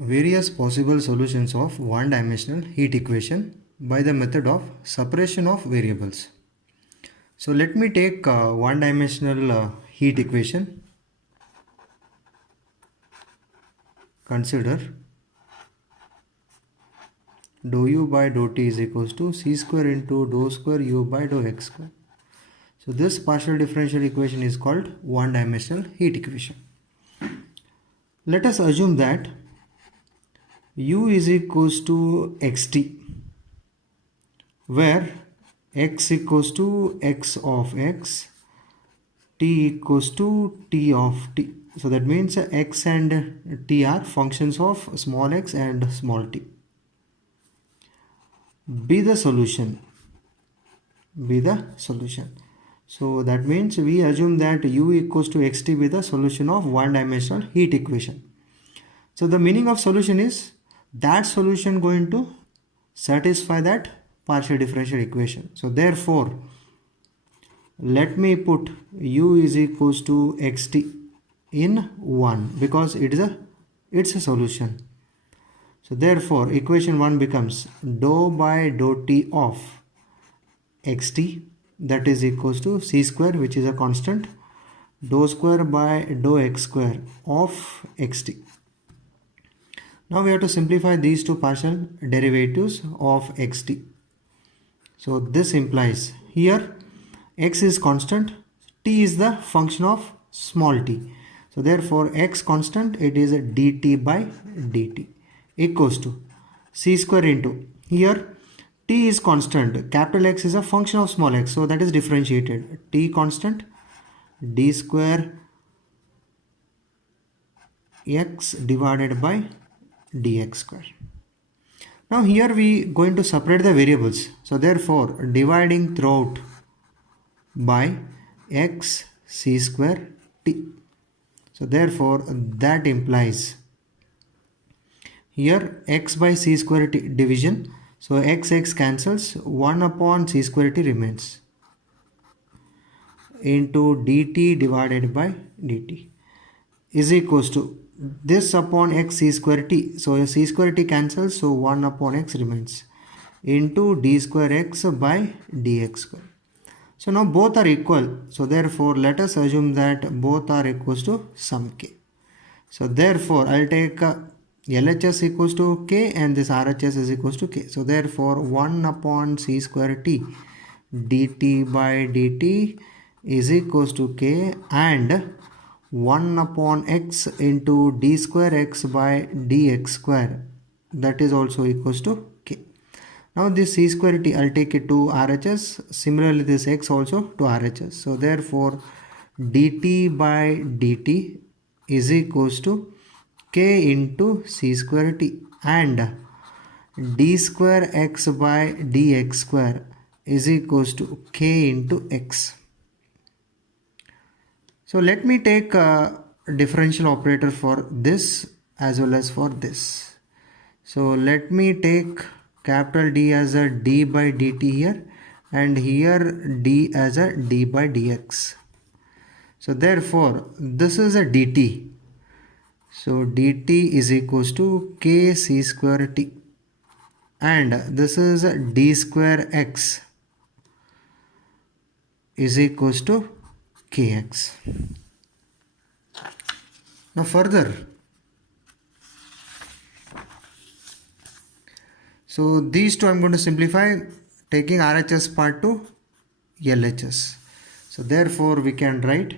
various possible solutions of one-dimensional heat equation by the method of separation of variables. So let me take one-dimensional heat equation. Consider dou u by dou t is equals to c square into dou square u by dou x square. So this partial differential equation is called one-dimensional heat equation. Let us assume that u is equals to xt, where x equals to x of x, t equals to t of t. So that means x and t are functions of small x and small t. Be the solution. So that means we assume that u equals to xt be the solution of one-dimensional heat equation. So the meaning of solution is that solution going to satisfy that partial differential equation. So therefore, let me put u is equals to xt in 1 because it's a solution. So therefore, equation 1 becomes dou by dou t of xt, that is equals to c square, which is a constant, dou square by dou x square of xt. Now we have to simplify these two partial derivatives of xt. So this implies here x is constant, t is the function of small t. So therefore x constant, it is a dt by dt equals to c square into, here t is constant, capital X is a function of small x, so that is differentiated, t constant, d square x divided by dx square. Now here we going to separate the variables. So therefore dividing throughout by x c square t. So therefore that implies here x by c square t division. So x cancels, 1 upon c square t remains into dt divided by dt is equals to this upon x c square t. So c square t cancels, so 1 upon x remains into d square x by dx square. So now both are equal. So therefore let us assume that both are equals to sum k. So therefore I'll take LHS equals to k and this RHS is equals to k. So therefore 1 upon c square t dt by dt is equals to k, and 1 upon x into d square x by dx square, that is also equals to k. Now this c square t, I'll take it to RHS. Similarly this x also to RHS. So therefore dt by dt is equals to k into c square t, and d square x by dx square is equals to k into x. So let me take a differential operator for this as well as for this. So let me take capital D as a d by dt here, and here d as a d by dx. So therefore this is a dt. So dt is equals to k c square t, and this is d square x is equals to kx. Now further, so these two I'm going to simplify, taking RHS part to LHS. So therefore we can write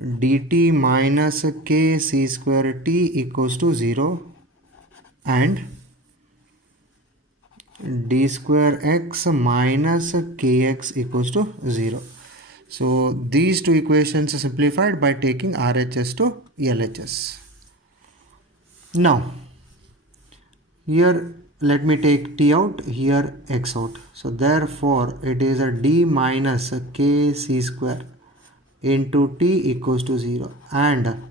dt minus k c square t equals to 0, and d square x minus kx equals to 0. So these two equations are simplified by taking RHS to LHS. Now here let me take t out, here x out. So therefore it is a d minus k c square into t equals to 0, and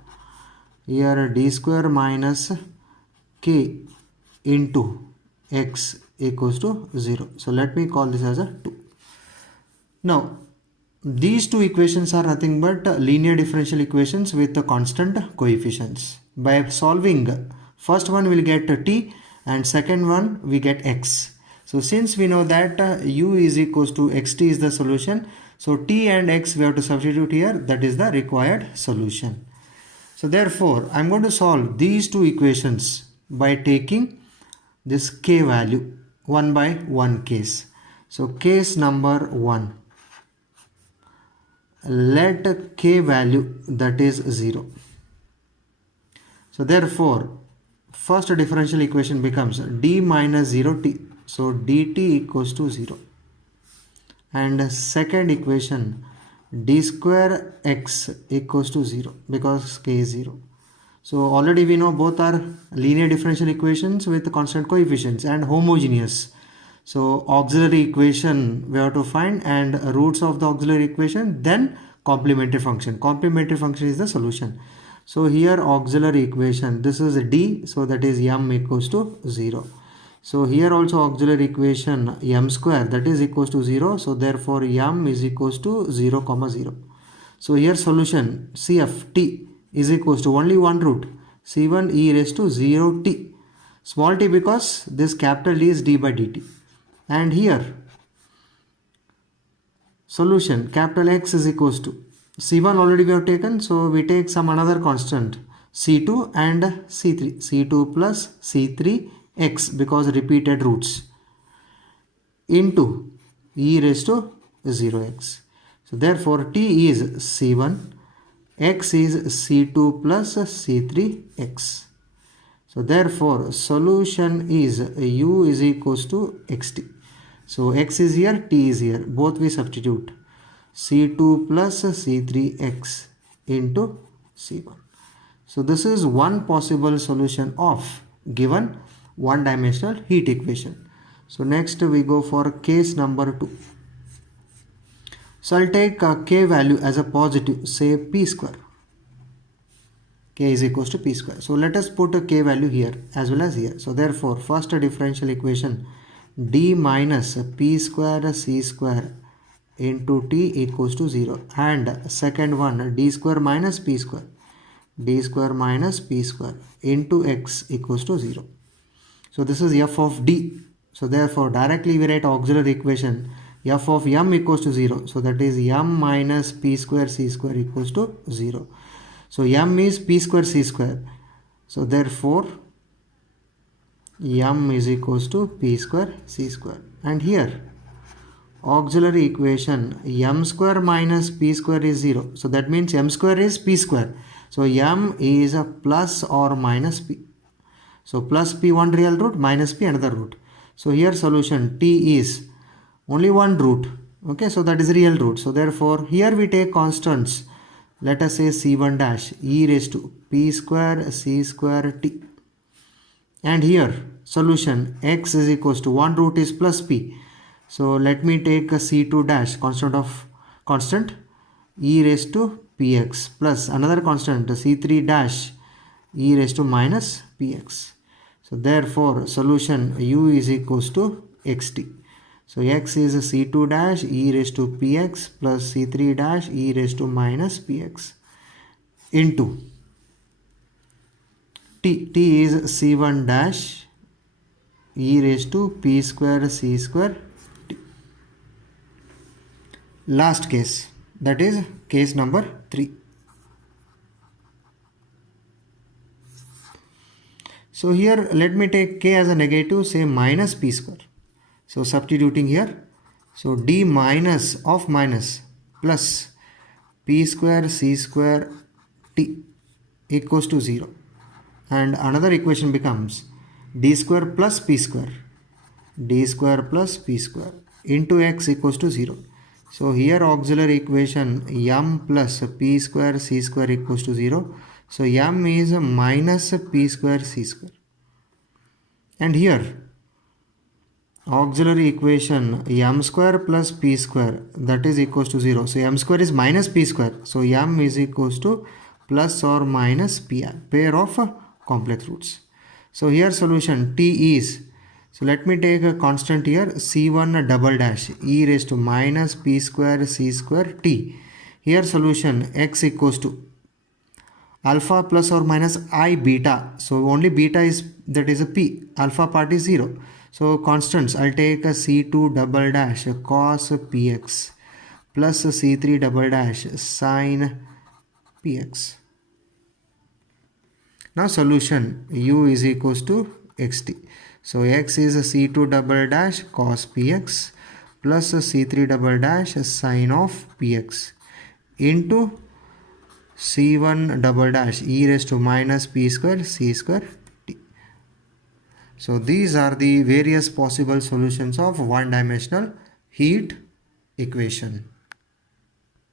here d square minus k into x equals to 0. So let me call this as a 2. Now these two equations are nothing but linear differential equations with the constant coefficients. By solving, first one will get t and second one we get x. So since we know that u is equals to xt is the solution, so t and x we have to substitute here, that is the required solution. So therefore I'm going to solve these two equations by taking this k value one by one case. So case number 1, let k value that is 0. So therefore first differential equation becomes d minus 0t, so dt equals to 0, and second equation d square x equals to 0 because k is 0. So already we know both are linear differential equations with constant coefficients and homogeneous. So auxiliary equation we have to find and roots of the auxiliary equation, then complementary function. Complementary function is the solution. So here auxiliary equation, this is d, so that is m equals to 0. So here also auxiliary equation m square, that is equals to 0. So therefore m is equals to 0 comma 0. So here solution CF t is equals to only one root, c1 e raised to 0t, small t because this capital D is d by dt. And here solution capital X is equals to c1 already we have taken, so we take some another constant c2 and c3, c2 plus c3x because repeated roots into e raised to 0x. So therefore t is c1, x is c2 plus c3x. So therefore solution is u is equals to xt. So x is here, t is here, both we substitute, c2 plus c3x into c1. So this is one possible solution of given one dimensional heat equation. So next we go for case number 2. So I'll take k value as a positive, say p square. K is equals to p square. So let us put a k value here as well as here. So therefore first differential equation d minus p square c square into t equals to 0, and second one d square minus p square into x equals to 0. So this is f of d. So therefore directly we write auxiliary equation f of m equals to 0. So that is m minus p square c square equals to 0. So m is p square c square. So therefore m is equals to p square c square. And here auxiliary equation m square minus p square is 0. So that means m square is p square. So m is a plus or minus p. So plus p one real root, minus p another root. So here solution t is only one root. Okay, so that is real root. So therefore here we take constants. Let us say c1 dash e raised to p square c square t. And here solution x is equals to one root is plus p. So let me take a c2 dash constant e raised to px plus another constant c3 dash e raised to minus px. So therefore solution u is equals to xt. So x is c2 dash e raised to px plus c3 dash e raised to minus px into t is c1 dash e raised to p square c square t. Last case, that is case number 3. So here let me take k as a negative, say minus p square. So substituting here, so d minus of minus plus p square c square t equals to 0. And another equation becomes d square plus p square into x equals to 0. So here auxiliary equation m plus p square c square equals to 0. So m is minus p square c square. And here auxiliary equation m square plus p square, that is equals to 0. So m square is minus p square. So m is equals to plus or minus p, pair of complex roots. So here solution t is, so let me take a constant here c1 double dash e raised to minus p square c square t. Here solution x equals to alpha plus or minus I beta. So only beta is, that is a p. Alpha part is 0. So constants, I'll take a C2 double dash cos px plus C3 double dash sin px. Now solution, u is equals to xt. So x is a C2 double dash cos px plus a C3 double dash sin of px into C1 double dash e raised to minus p square c square t. So these are the various possible solutions of one-dimensional heat equation.